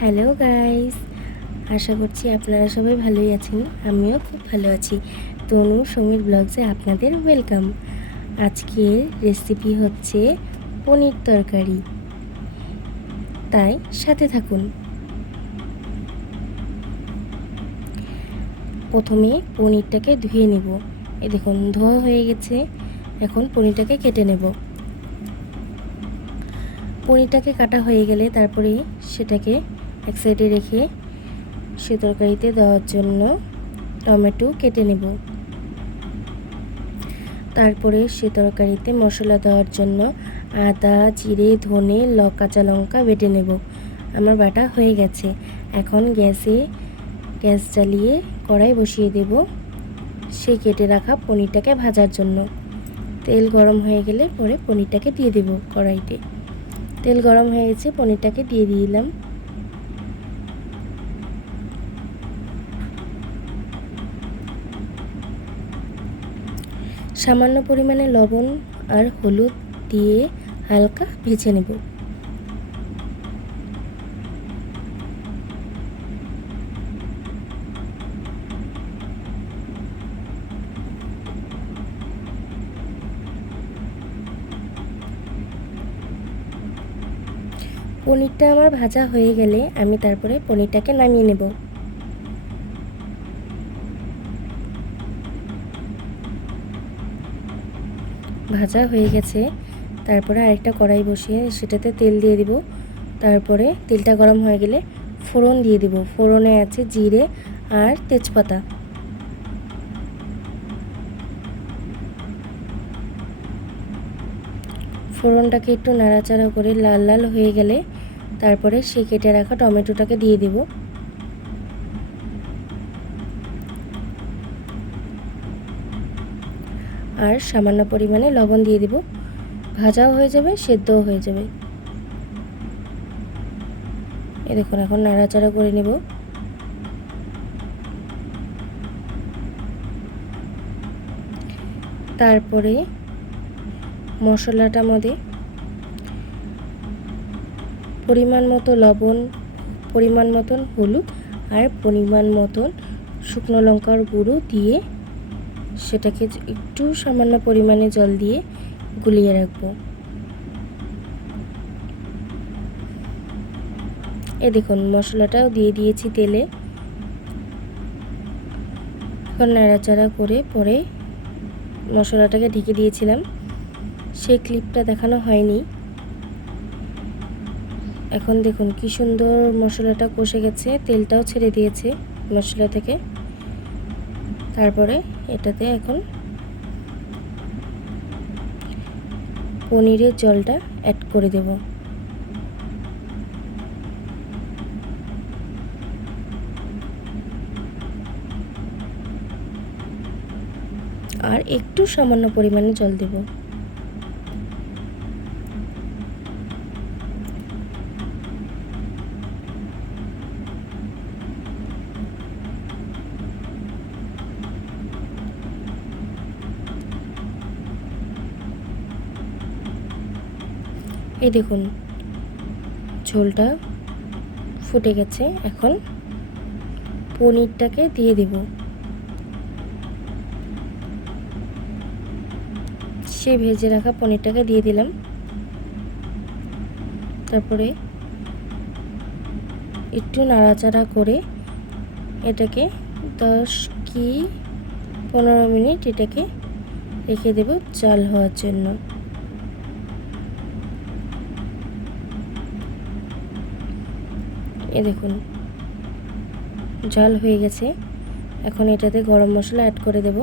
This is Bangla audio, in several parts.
হ্যালো গাইস, আশা করছি আপনারা সবাই ভালোই আছেন। আমিও খুব ভালো আছি। তনু সমীর ব্লগসে আপনাদের ওয়েলকাম। আজকের রেসিপি হচ্ছে পনির তরকারি, তাই সাথে থাকুন। প্রথমে পনিরটাকে ধুয়ে নেব। এই দেখুন ধোয়া হয়ে গেছে। এখন পনিরটাকে কেটে নেব। পনিরটাকে কাটা হয়ে গেলে তারপরে সেটাকে এক সাইডে রেখে সে তরকারিতে দেওয়ার জন্য টমেটো কেটে নেব। তারপরে সে তরকারিতে মশলা দেওয়ার জন্য আদা, জিরে, ধনে, কাঁচা লঙ্কা বেটে নেব। আমার বাটা হয়ে গেছে। এখন গ্যাস জ্বালিয়ে কড়াই বসিয়ে দেব সেই কেটে রাখা পনিরটাকে ভাজার জন্য। তেল গরম হয়ে গেলে পরে পনিরটাকে দিয়ে দেব কড়াইতে। তেল গরম হয়ে গেছে, পনিরটাকে দিয়ে দিলাম। সামান্য পরিমাণে লবণ আর হলুদ দিয়ে হালকা ভেজে নেব। পনিরটা আমার ভাজা হয়ে গেলে আমি তারপরে পনিরটাকে নামিয়ে নেব। ভাজা হয়ে গেছে, তারপরে আরেকটা কড়াই বসিয়ে সেটাতে তেল দিয়ে দিব। তারপরে তেলটা গরম হয়ে গেলে ফোড়ন দিয়ে দিব। ফোড়নে আছে জিরে আর তেজপাতা। ফোড়নটাকে একটু নাড়াচাড়া করে লাল লাল হয়ে গেলে তারপরে সেই কেটে রাখা টমেটোটাকে দিয়ে দেব। আর সামান্য পরিমাণে লবণ দিয়ে দেব। ভাজাও হয়ে যাবে, সেদ্ধও হয়ে যাবে। এই দেখুন এখন নাড়াচাড়া করে নেব। তারপরে মশলাটার মধ্যে পরিমাণ মতো লবণ, পরিমাণ মতন হলুদ আর পরিমাণ মতন শুকনো লঙ্কার গুঁড়ো দিয়ে সেটাকে একটু সামান্য পরিমাণে জল দিয়ে গুলিয়ে রাখবো। এই দেখুন মশলাটাও দিয়ে দিয়েছি তেলে। এখন নাড়াচাড়া করে পরে মশলাটাকে ঢেকে দিয়েছিলাম, সেই ক্লিপটা দেখানো হয়নি। এখন দেখুন কি সুন্দর মশলাটা কষে গেছে, তেলটাও ছেড়ে দিয়েছে মশলা থেকে। তারপরে এটাতে এখন পনিরের জলটা অ্যাড করে দেব। আর একটু সামান্য পরিমাণে জল দেব। এই দেখুন ঝোলটা ফুটে গেছে। এখন পনিরটাকে দিয়ে দেব। সে ভেজে রাখা পনিরটাকে দিয়ে দিলাম। তারপরে একটু নাড়াচাড়া করে এটাকে 10 কি 15 মিনিট এটাকে রেখে দেব জাল হওয়ার জন্য। এ দেখুন জাল হয়ে গেছে। এখন এটাতে গরম মশলা অ্যাড করে দেব।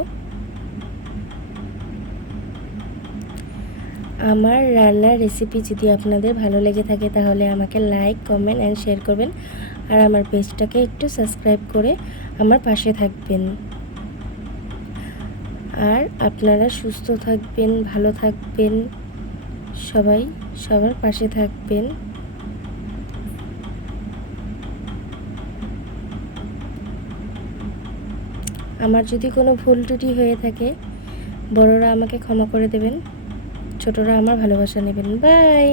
আমার রান্নার রেসিপি যদি আপনাদের ভালো লেগে থাকে তাহলে আমাকে লাইক, কমেন্ট অ্যান্ড শেয়ার করবেন। আর আমার পেজটাকে একটু সাবস্ক্রাইব করে আমার পাশে থাকবেন। আর আপনারা সুস্থ থাকবেন, ভালো থাকবেন, সবাই সবার পাশে থাকবেন। আমার যদি কোনো ভুল ত্রুটি হয়ে থাকে বড়রা আমাকে ক্ষমা করে দেবেন, ছোটরা আমার ভালোবাসা নেবেন। বাই।